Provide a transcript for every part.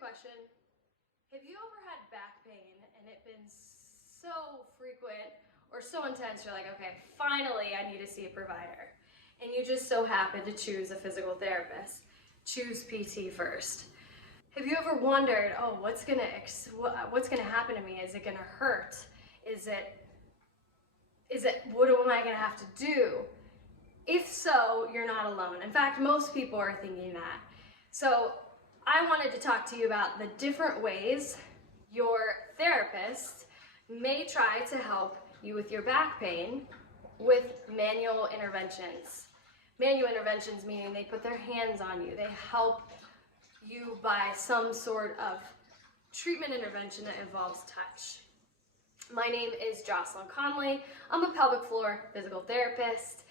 question. Have you ever had back pain and it been so frequent or so intense you're like, okay, finally I need to see a provider, and you just so happen to choose a physical therapist, choose PT first? Have you ever wondered, oh, what's gonna happen to me? Is it gonna hurt? Is it what am I gonna have to do? If so, you're not alone. In fact, most people are thinking that. So I wanted to talk to you about the different ways your therapist may try to help you with your back pain with manual interventions. Manual interventions meaning they put their hands on you. They help you by some sort of treatment intervention that involves touch. My name is Jocelyn Conley. I'm a pelvic floor physical therapist,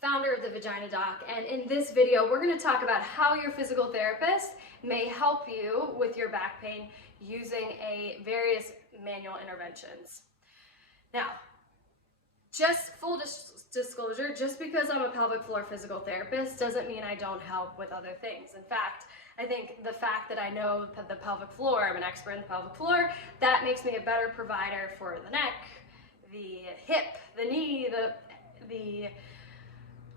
founder of the Vagina Doc, and in this video we're going to talk about how your physical therapist may help you with your back pain using various manual interventions. Now, just full disclosure, just because I'm a pelvic floor physical therapist doesn't mean I don't help with other things. In fact, I think the fact that I know the pelvic floor, I'm an expert in the pelvic floor, that makes me a better provider for the neck, the hip, the knee, the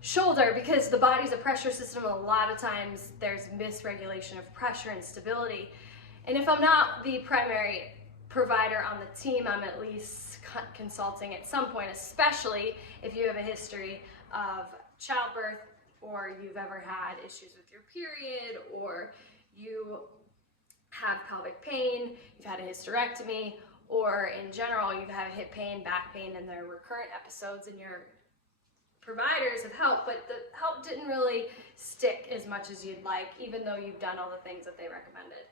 shoulder, because the body's a pressure system. A lot of times there's misregulation of pressure and stability. And if I'm not the primary provider on the team, I'm at least consulting at some point, especially if you have a history of childbirth, or you've ever had issues with your period, or you have pelvic pain, you've had a hysterectomy, or in general you've had hip pain, back pain, and there are recurrent episodes and your providers have helped, but the help didn't really stick as much as you'd like, even though you've done all the things that they recommended.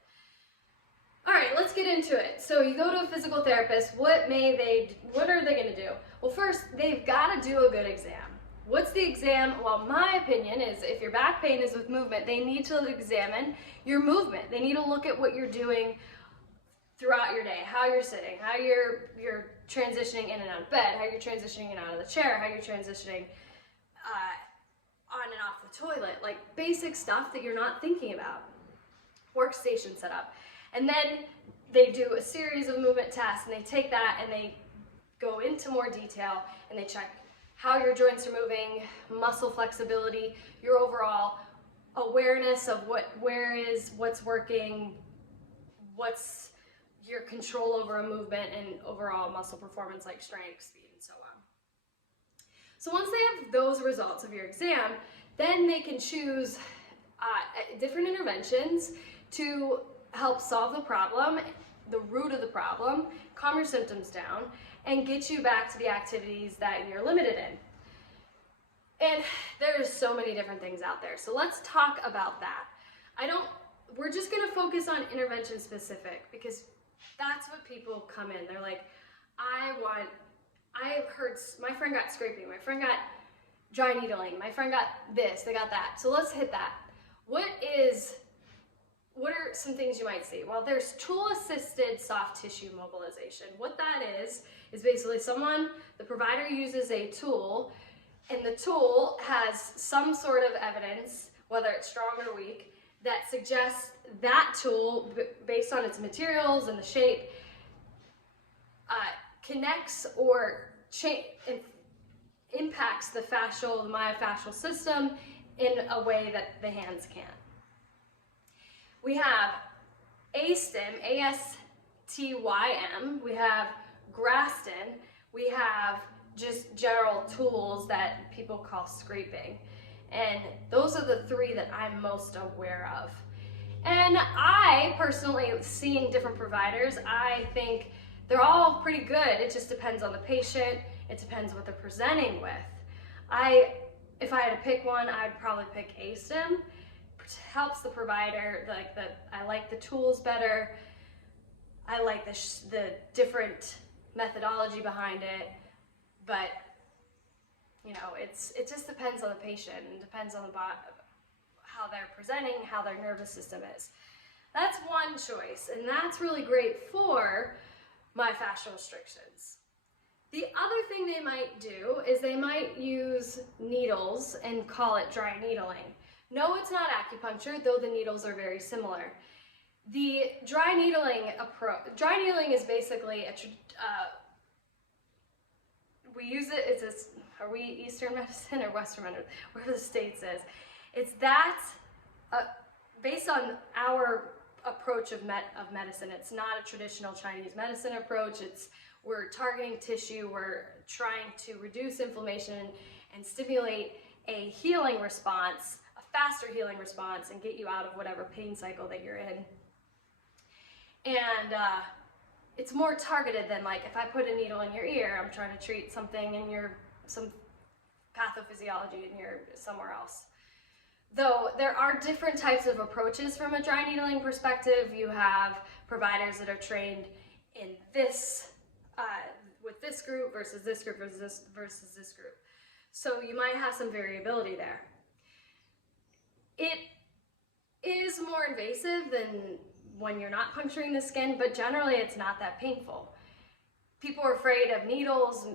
All right, let's get into it. So you go to a physical therapist, what are they gonna do? Well, first, they've gotta do a good exam. What's the exam? Well, my opinion is if your back pain is with movement, they need to examine your movement. They need to look at what you're doing throughout your day, how you're sitting, how you're transitioning in and out of bed, how you're transitioning in and out of the chair, how you're transitioning on and off the toilet, like basic stuff that you're not thinking about. Workstation setup. And then they do a series of movement tests, and they take that and they go into more detail, and they check how your joints are moving, muscle flexibility, your overall awareness of what's working, what's your control over a movement, and overall muscle performance like strength, speed, and so on. So once they have those results of your exam, then they can choose different interventions to help solve the problem, the root of the problem, calm your symptoms down, and get you back to the activities that you're limited in. And there's so many different things out there. So let's talk about that. We're just gonna focus on intervention specific, because that's what people come in. They're like, my friend got scraping, my friend got dry needling, my friend got this, they got that. So let's hit that. What are some things you might see? Well, there's tool-assisted soft tissue mobilization. What that is basically the provider uses a tool, and the tool has some sort of evidence, whether it's strong or weak, that suggests that tool, based on its materials and the shape, connects or impacts the myofascial system in a way that the hands can't. We have ASTYM, A-S-T-Y-M, we have Graston, we have just general tools that people call scraping. And those are the three that I'm most aware of. And I personally, seeing different providers, I think they're all pretty good. It just depends on the patient. It depends what they're presenting with. If I had to pick one, I'd probably pick ASTYM. Helps the provider, I like the tools better. I like the different methodology behind it, but you know, it just depends on the patient and depends on how they're presenting, how their nervous system is. That's one choice, and that's really great for myofascial restrictions. The other thing they might do is they might use needles and call it dry needling. No, it's not acupuncture, though the needles are very similar. The dry needling approach, dry needling is basically we use it, it's a, are we Eastern medicine or Western medicine, wherever the States is. It's that, based on our approach of medicine. It's not a traditional Chinese medicine approach. We're targeting tissue, we're trying to reduce inflammation and stimulate a healing response, a faster healing response, and get you out of whatever pain cycle that you're in. And it's more targeted than, like, if I put a needle in your ear, I'm trying to treat something in some pathophysiology in your somewhere else. Though there are different types of approaches from a dry needling perspective. You have providers that are trained in this, with this group versus this group versus this group. So you might have some variability there. It is more invasive than when you're not puncturing the skin, but generally it's not that painful. People are afraid of needles.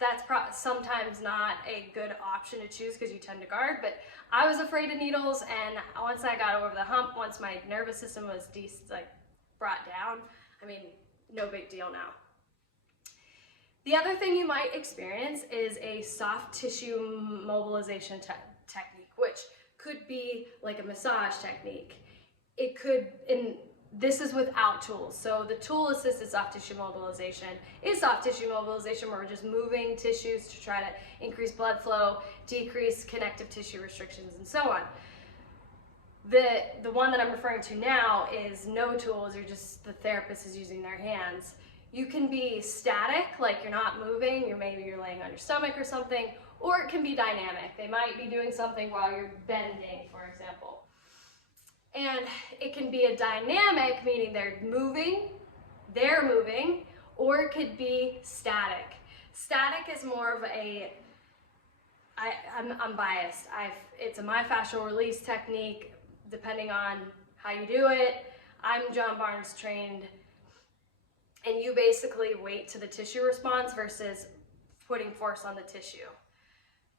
That's sometimes not a good option to choose because you tend to guard, but I was afraid of needles, and once I got over the hump, once my nervous system was brought down, I mean, no big deal now. The other thing you might experience is a soft tissue mobilization technique, which could be like a massage technique. It could, and this is without tools. So the tool-assisted soft tissue mobilization is soft tissue mobilization where we're just moving tissues to try to increase blood flow, decrease connective tissue restrictions, and so on. The one that I'm referring to now is no tools, you're just, the therapist is using their hands. You can be static, like you're not moving, maybe you're laying on your stomach or something, or it can be dynamic. They might be doing something while you're bending, for example. And it can be a dynamic, meaning they're moving, or it could be static. Static is more of a, I'm biased. It's a myofascial release technique, depending on how you do it. I'm John Barnes trained, and you basically wait to the tissue response versus putting force on the tissue.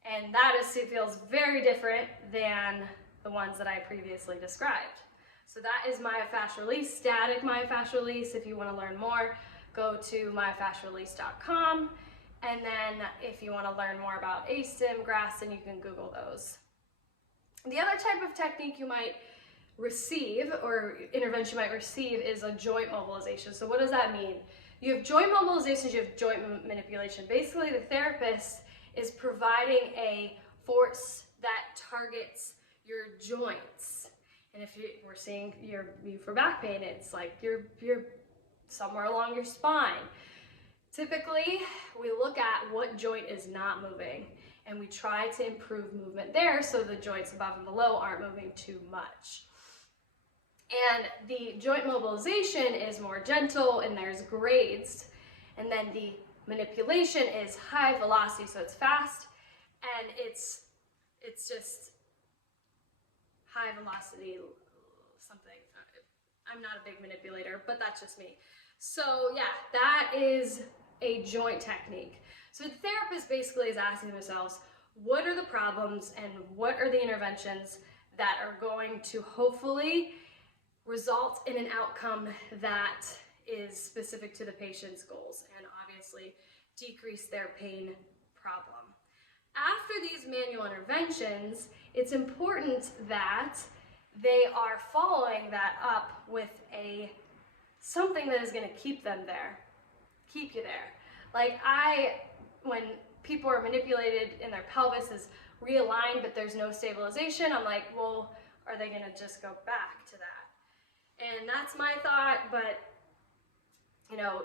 And that feels very different than the ones that I previously described. So that is myofascial release, static myofascial release. If you want to learn more, go to myofascialrelease.com. And then if you want to learn more about ASTIM, Graston, you can Google those. The other type of technique you might receive, or intervention you might receive, is a joint mobilization. So what does that mean? You have joint mobilizations, you have joint manipulation. Basically, the therapist is providing a force that targets your joints. And if we're seeing you for back pain, it's like you're somewhere along your spine. Typically, we look at what joint is not moving, and we try to improve movement there so the joints above and below aren't moving too much. And the joint mobilization is more gentle, and there's grades. And then the manipulation is high velocity, so it's fast, and it's just high velocity something. I'm not a big manipulator, but that's just me. So yeah, that is a joint technique. So the therapist basically is asking themselves, what are the problems and what are the interventions that are going to hopefully result in an outcome that is specific to the patient's goals and obviously decrease their pain problem. After these manual interventions, it's important that they are following that up with something that is going to keep them there, keep you there. Like when people are manipulated and their pelvis is realigned but there's no stabilization, I'm like, well, are they going to just go back to that? And that's my thought, but you know,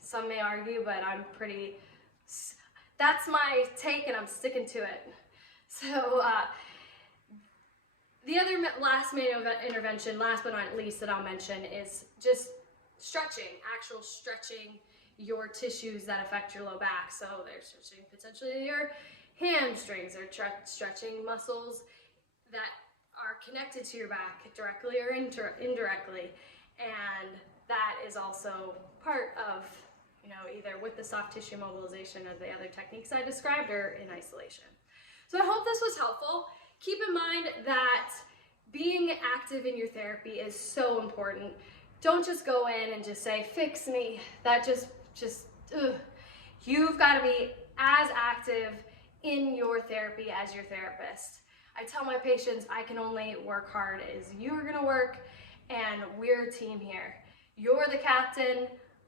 some may argue, but that's my take and I'm sticking to it. So the other last manual intervention, last but not least, that I'll mention is just stretching, actual stretching your tissues that affect your low back. So they're stretching potentially your hamstrings, or stretching muscles that are connected to your back directly or indirectly. And that is also part of, you know, either with the soft tissue mobilization or the other techniques I described, or in isolation. So I hope this was helpful. Keep in mind that being active in your therapy is so important. Don't just go in and just say, fix me. That just ugh. You've got to be as active in your therapy as your therapist. I tell my patients I can only work hard as you're gonna work, and we're a team here. You're the captain,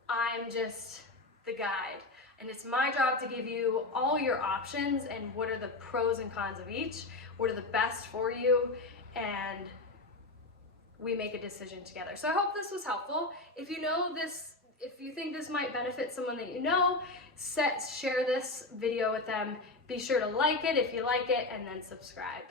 I'm just the guide. And it's my job to give you all your options and what are the pros and cons of each, what are the best for you, and we make a decision together. So I hope this was helpful. If you know this, if you think this might benefit someone that you know, share this video with them. Be sure to like it if you like it, and then subscribe.